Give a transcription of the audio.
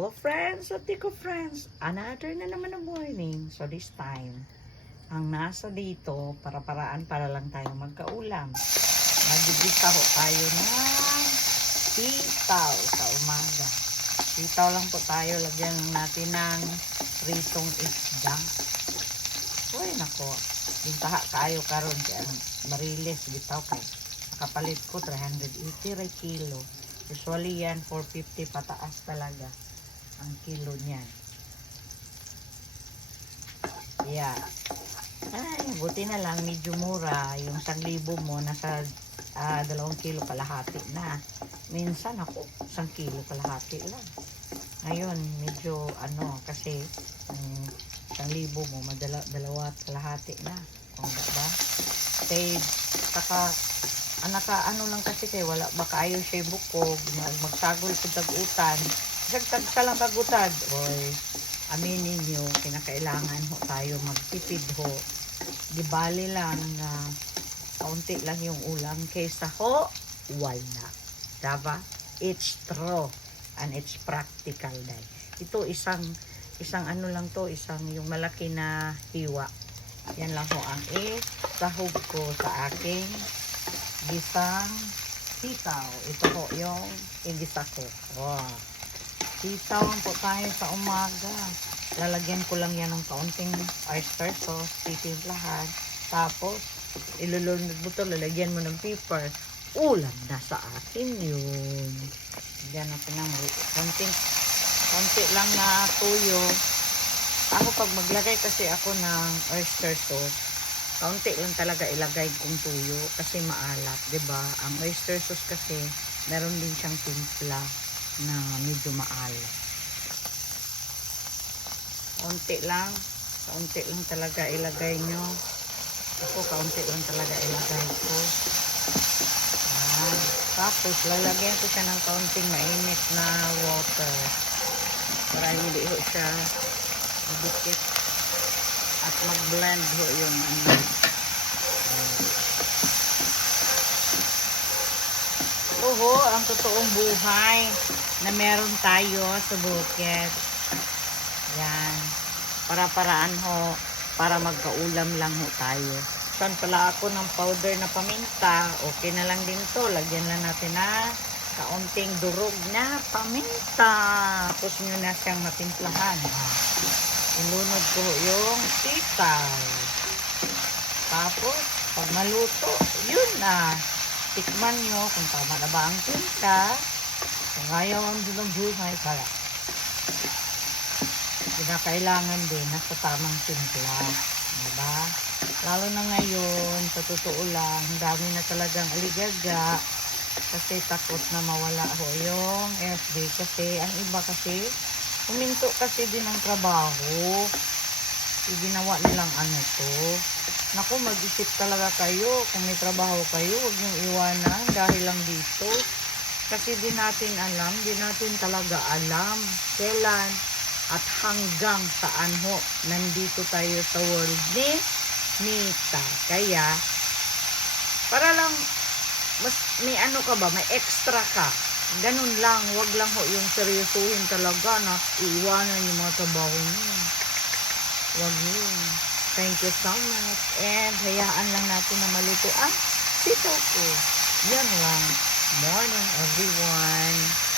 Hello friends, Ati ko friends, another na naman na morning. So this time, ang nasa dito, para-paraan para lang tayo magkaulam. Magigisa ho tayo ng sitaw sa umaga. Sitaw lang po tayo, lagyan natin ng pritong isda. Uy nako, bintaha kayo karon kaya marilis bitaw kay kapalit ko 380 ray kilo. Usually yan 450 pataas talaga ang kilo niyan. Yeah. Ay, buti na lang medyo mura. Yung 1,000 mo nasa 2 kilo kalahati na. Minsan ako 1 kilo kalahati lang. Ngayon medyo kasi 1,000 mo dalawa at kalahati na. Kung ba? Kaya saka lang kasi kay wala baka ayaw siya bukog magsagol sa tagutan sagtag ka lang kagutad oy aminin nyo kinakailangan ho tayo magtipid ho di bali lang na kaunti lang yung ulam kaysa ho wala diba? It's true and it's practical dahil ito isang lang to isang yung malaki na hiwa yan lang ho ang sahog ko sa aking gisang sitaw. Ito po yung igisa ko. Wow. Sitaw po tayo sa umaga. Lalagyan ko lang yan ng kaunting oyster sauce, titimplahan. Tapos, ilulunod mo ito, lalagyan mo ng pepper. Ulam na sa atin yun. Lagyan natin ng konti lang na tuyo. Ako pag maglagay kasi ako ng oyster sauce, kaunti lang talaga ilagay kong tuyo kasi maalat, 'di ba? Ang oyster sauce kasi meron din siyang timpla na medyo maalat. Kaunti lang talaga ilagay nyo. Ako kaunti lang talaga ilagay ko. Tapos lalagyan ko siya ng kaunting mainit na water para hindi ho siya dikit. At mag-blend ho yung Oho, ang totoong buhay na meron tayo sa bukid. Yan. Para-paraan ho, para magkaulam lang ho tayo. Saan pala ako ng powder na paminta, okay na lang din to. Lagyan lang natin na kaunting durog na paminta. Tapos nyo na siyang matimplahan. Ilunod ko yung sitaw. Tapos, pag maluto, yun na. Tikman nyo kung tama na ba ang tinta. Kung ayaw ang dunong buhay, pala. Kinakailangan din nasa tamang timpla. Diba? Lalo na ngayon, sa totoo lang, dami na talagang aligaga. Kasi takot na mawala ho yung FB. Kasi, ang iba kasi, huminto kasi din ang trabaho. Ginawa nilang to. Naku, mag-isip talaga kayo. Kung may trabaho kayo, huwag niyong iwanan dahil lang dito. Kasi di natin talaga alam kailan at hanggang saan ho nandito tayo sa world ni Nita. Kaya, para lang, mas may may extra ka. Ganun lang, wag lang ho yung seryosuhin talaga na iiwanan yung mga trabaho niyo. Wag yun. Thank you so much. And hayaan lang natin na maluto ang sitaw ko. Yan lang. Morning everyone.